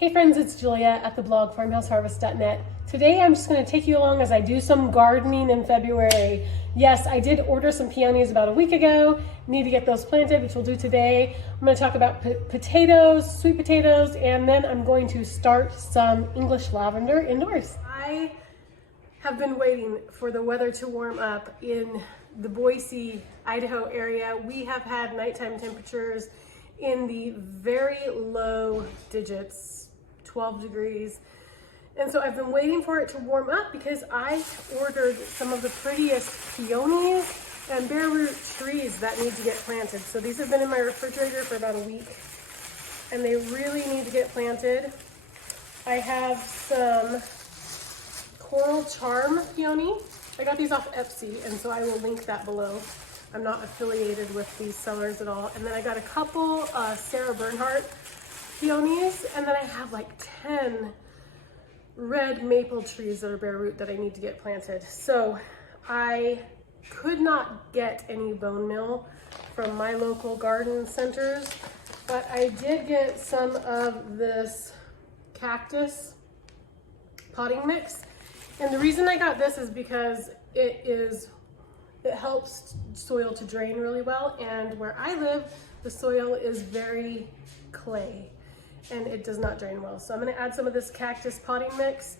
Hey friends, it's Julia at the blog farmhouseharvest.net. Today I'm just going to take you along as I do some gardening in February. Yes, I did order some peonies about a week ago. Need to get those planted, which we'll do today. I'm going to talk about potatoes, sweet potatoes, and then I'm going to start some English lavender indoors. I have been waiting for the weather to warm up in the Boise, Idaho area. We have had nighttime temperatures in the very low digits, 12 degrees. And so I've been waiting for it to warm up because I ordered some of the prettiest peonies and bare root trees that need to get planted. So these have been in my refrigerator for about a week and they really need to get planted. I have some Coral Charm peony. I got these off Etsy, and so I will link that below. I'm not affiliated with these sellers at all. And then I got a couple Sarah Bernhardt peonies, and then I have like 10 red maple trees that are bare root that I need to get planted. So I could not get any bone meal from my local garden centers, but I did get some of this cactus potting mix. And the reason I got this is because it helps soil to drain really well, and where I live, the soil is very clay and it does not drain well. So I'm going to add some of this cactus potting mix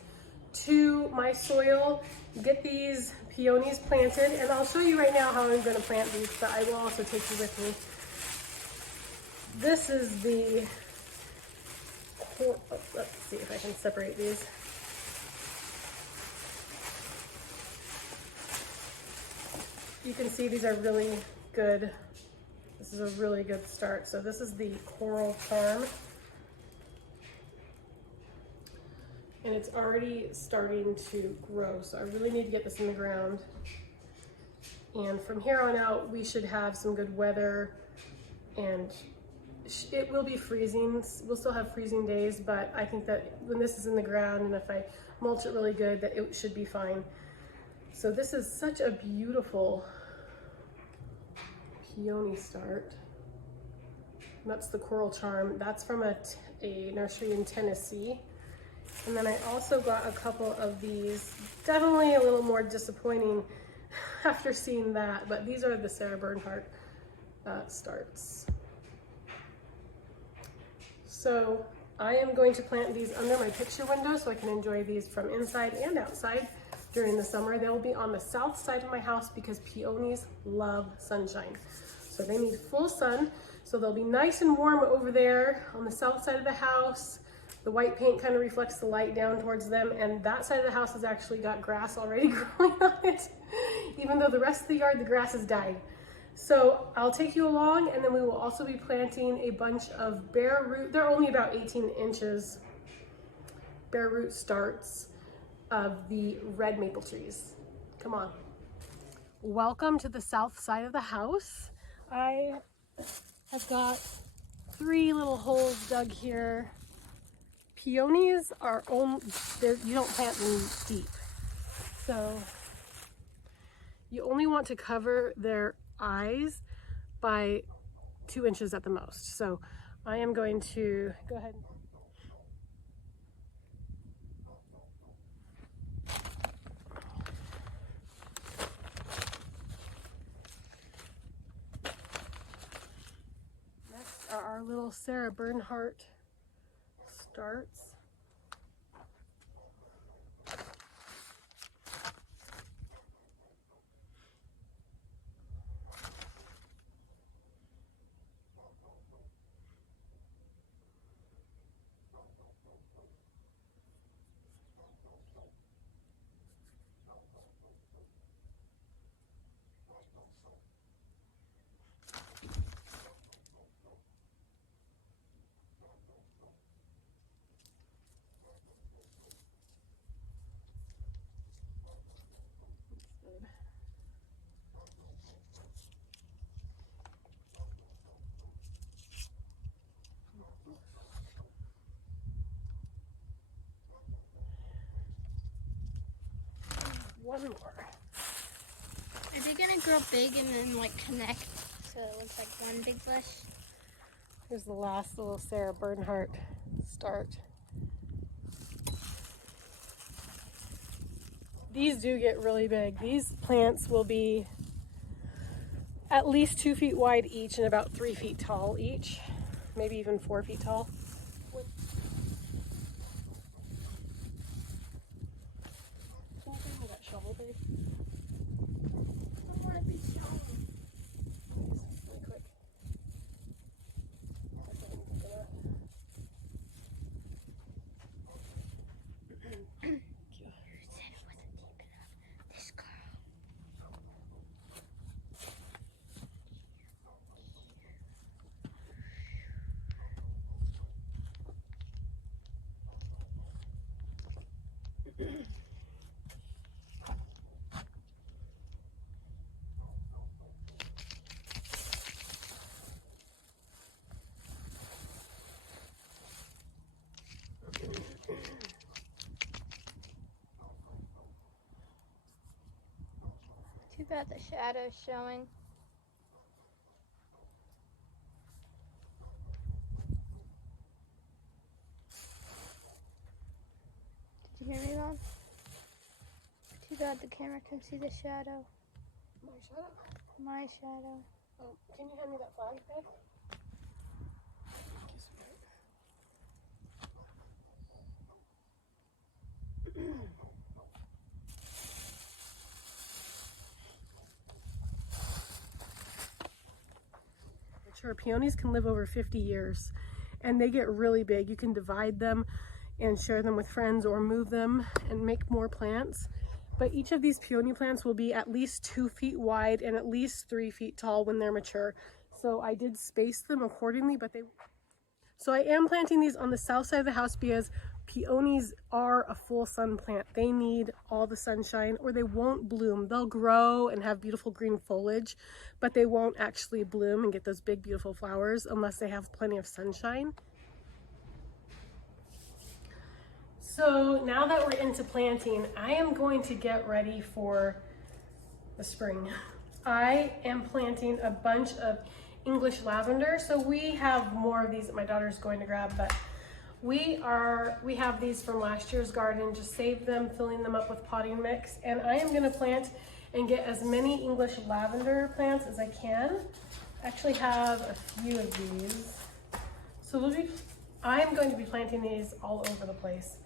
to my soil, get these peonies planted, and I'll show you right now how I'm going to plant these, but I will also take you with me. This is the, let's see if I can separate these. You can see these are really good. This is a really good start. So this is the Coral Charm. And it's already starting to grow. So I really need to get this in the ground. And from here on out, we should have some good weather, and it will be freezing. We'll still have freezing days, but I think that when this is in the ground and if I mulch it really good, that it should be fine. So this is such a beautiful peony start. That's the Coral Charm. That's from a nursery in Tennessee. And then I also got a couple of these, definitely a little more disappointing after seeing that, but these are the Sarah Bernhardt starts. So I am going to plant these under my picture window so I can enjoy these from inside and outside. During the summer, they will be on the south side of my house because peonies love sunshine. So they need full sun. So they'll be nice and warm over there on the south side of the house. The white paint kind of reflects the light down towards them, and that side of the house has actually got grass already growing on it. Even though the rest of the yard, the grass has died. So I'll take you along, and then we will also be planting a bunch of bare root. They're only about 18 inches bare root starts of the red maple trees. Come on. Welcome to the south side of the house. I have got 3 little holes dug here. Peonies are you don't plant them deep. So you only want to cover their eyes by 2 inches at the most. So I am going to go ahead. Our little Sarah Bernhardt starts. One more. Are they gonna grow big and then like connect so it looks like one big bush? Here's the last little Sarah Bernhardt start. these do get really big. These plants will be at least 2 feet wide each and about 3 feet tall each, maybe even 4 feet tall. Can you give me that shovel, babe? I want to be strong. Really quick. You said it wasn't deep enough. This girl. Too bad the shadow's showing. Did you hear me, Mom? Too bad the camera can see the shadow. My shadow? My shadow. Oh, can you hand me that flag, babe? Sure, peonies can live over 50 years and they get really big. You can divide them and share them with friends or move them and make more plants. But each of these peony plants will be at least 2 feet wide and at least 3 feet tall when they're mature. So I did space them accordingly, so I am planting these on the south side of the house because peonies are a full sun plant. They need all the sunshine or they won't bloom. They'll grow and have beautiful green foliage, but they won't actually bloom and get those big beautiful flowers unless they have plenty of sunshine. So now that we're into planting, I am going to get ready for the spring. I am planting a bunch of English lavender. So we have more of these that my daughter's going to grab, but we have these from last year's garden, just saved them, filling them up with potting mix. And I am gonna plant and get as many English lavender plants as I can. I actually have a few of these. So I'm going to be planting these all over the place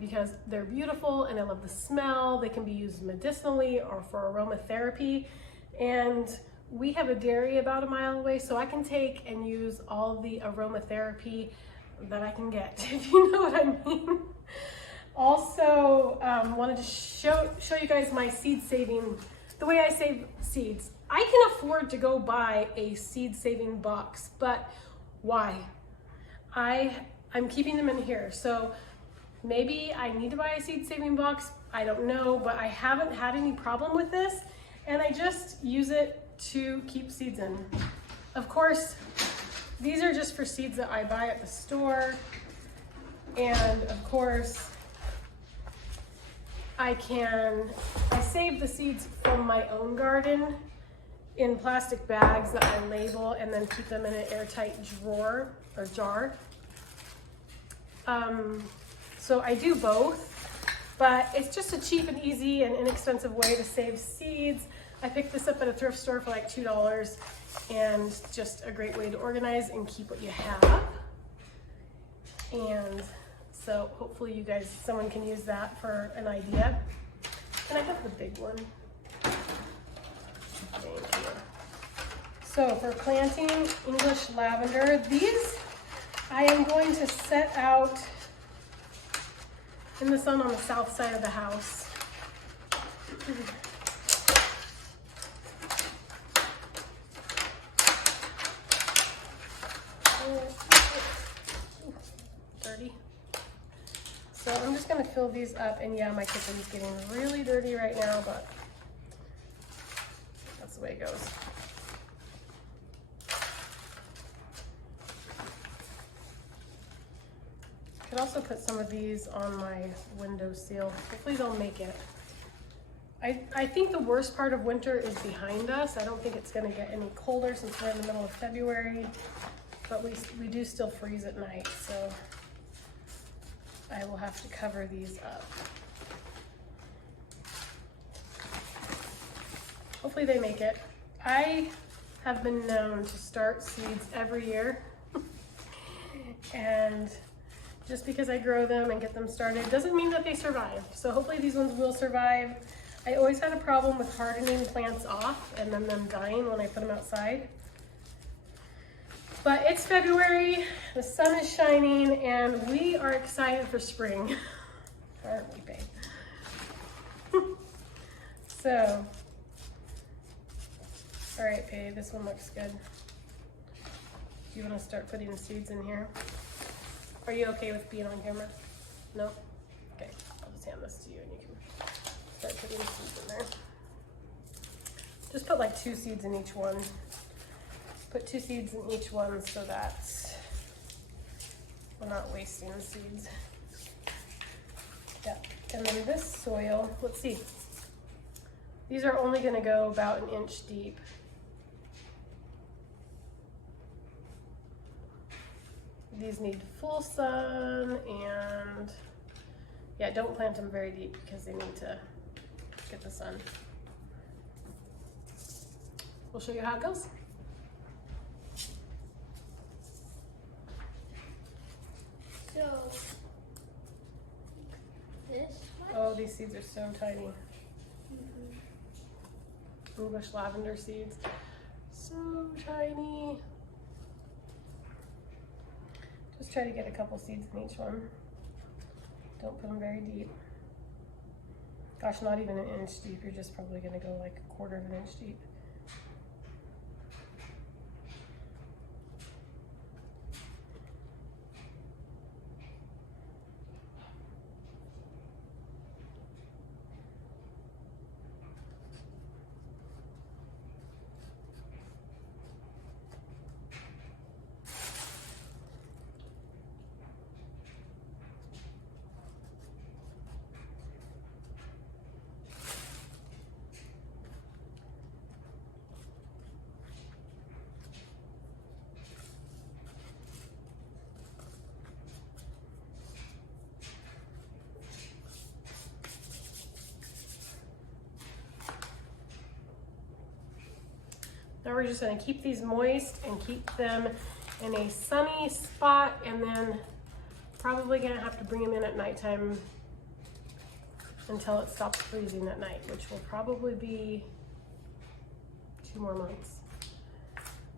because they're beautiful and I love the smell. They can be used medicinally or for aromatherapy. And we have a dairy about a mile away, so I can take and use all the aromatherapy that I can get, if you know what I mean. Also, wanted to show you guys my seed saving, the way I save seeds. I can afford to go buy a seed saving box, but why? I'm keeping them in here, so maybe I need to buy a seed saving box. I don't know, but I haven't had any problem with this, and I just use it to keep seeds in. Of course, these are just for seeds that I buy at the store. And of course, I save the seeds from my own garden in plastic bags that I label and then keep them in an airtight drawer or jar. So I do both, but it's just a cheap and easy and inexpensive way to save seeds. I picked this up at a thrift store for like $2 and just a great way to organize and keep what you have. And so hopefully you guys, someone can use that for an idea. And I have the big one. Thank you. So for planting English lavender, these I am going to set out in the sun on the south side of the house. Dirty. So I'm just gonna fill these up, and yeah, my kitchen's getting really dirty right now, but that's the way it goes. Could also put some of these on my windowsill. Hopefully they'll make it. I think the worst part of winter is behind us. I don't think it's gonna get any colder since we're in the middle of February, but we do still freeze at night, so I will have to cover these up. hopefully they make it. I have been known to start seeds every year. And just because I grow them and get them started doesn't mean that they survive. So hopefully these ones will survive. I always had a problem with hardening plants off and then them dying when I put them outside. But it's February, the sun is shining, and we are excited for spring. Aren't we, babe? So, all right, babe, this one looks good. Do you want to start putting seeds in here? Are you okay with being on camera? No? Okay, I'll just hand this to you and you can start putting seeds in there. Just put like 2 seeds in each one. Put 2 seeds in each one so that we're not wasting the seeds. Yeah, and then this soil, let's see. These are only gonna go about 1 inch deep. These need full sun, and yeah, don't plant them very deep because they need to get the sun. We'll show you how it goes. So, this much? Oh, these seeds are so tiny. English lavender seeds, so tiny. Just try to get a couple seeds in each one. Don't put them very deep. Gosh, not even 1 inch deep. You're just probably gonna go like 1/4 of an inch deep. Now we're just gonna keep these moist and keep them in a sunny spot, and then probably gonna have to bring them in at nighttime until it stops freezing at night, which will probably be 2 more months.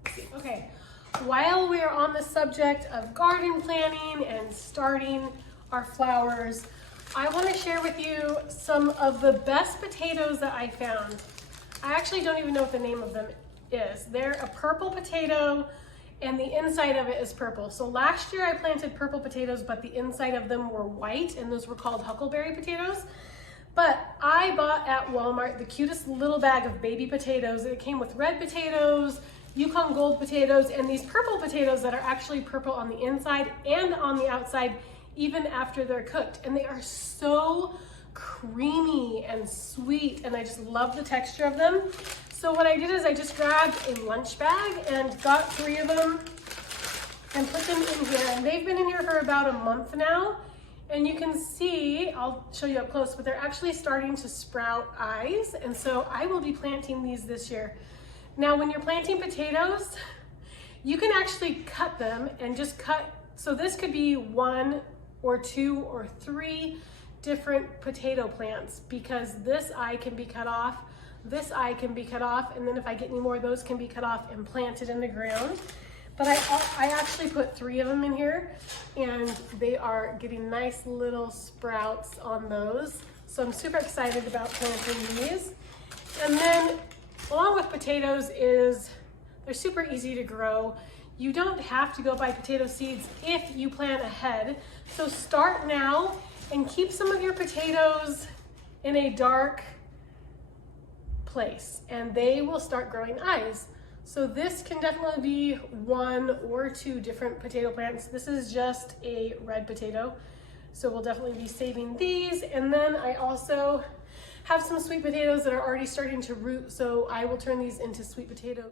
Let's see. Okay, while we're on the subject of garden planting and starting our flowers, I wanna share with you some of the best potatoes that I found. I actually don't even know what the name of them is. They're a purple potato and the inside of it is purple. So last year I planted purple potatoes, but the inside of them were white, and those were called huckleberry potatoes. But I bought at Walmart the cutest little bag of baby potatoes. It came with red potatoes, Yukon Gold potatoes, and these purple potatoes that are actually purple on the inside and on the outside, even after they're cooked. And they are so creamy and sweet, and I just love the texture of them. So what I did is I just grabbed a lunch bag and got 3 of them and put them in here. And they've been in here for about a month now. And you can see, I'll show you up close, but they're actually starting to sprout eyes. And so I will be planting these this year. Now, when you're planting potatoes, you can actually cut them and just cut. So this could be 1 or 2 or 3 different potato plants, because this eye can be cut off, this eye can be cut off, and then if I get any more, those can be cut off and planted in the ground. But I actually put 3 of them in here, and they are getting nice little sprouts on those. So I'm super excited about planting these. And then along with potatoes is they're super easy to grow. You don't have to go buy potato seeds if you plan ahead. So start now and keep some of your potatoes in a dark place, and they will start growing eyes. So this can definitely be 1 or 2 different potato plants. This is just a red potato, so we'll definitely be saving these. And then I also have some sweet potatoes that are already starting to root, so I will turn these into sweet potatoes.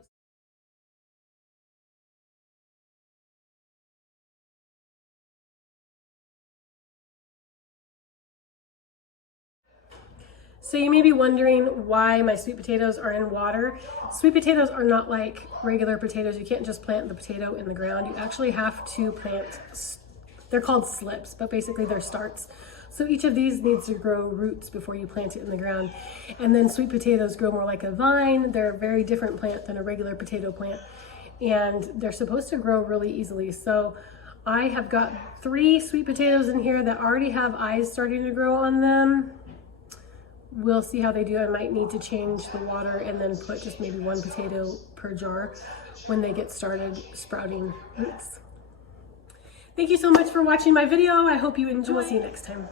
So you may be wondering why my sweet potatoes are in water. Sweet potatoes are not like regular potatoes. You can't just plant the potato in the ground. You actually have to plant, they're called slips, but basically they're starts. So each of these needs to grow roots before you plant it in the ground. And then sweet potatoes grow more like a vine. They're a very different plant than a regular potato plant. And they're supposed to grow really easily. So I have got 3 sweet potatoes in here that already have eyes starting to grow on them. We'll see how they do. I might need to change the water and then put just maybe 1 potato per jar when they get started sprouting roots. Thank you so much for watching my video. I hope you enjoy. We'll see you next time.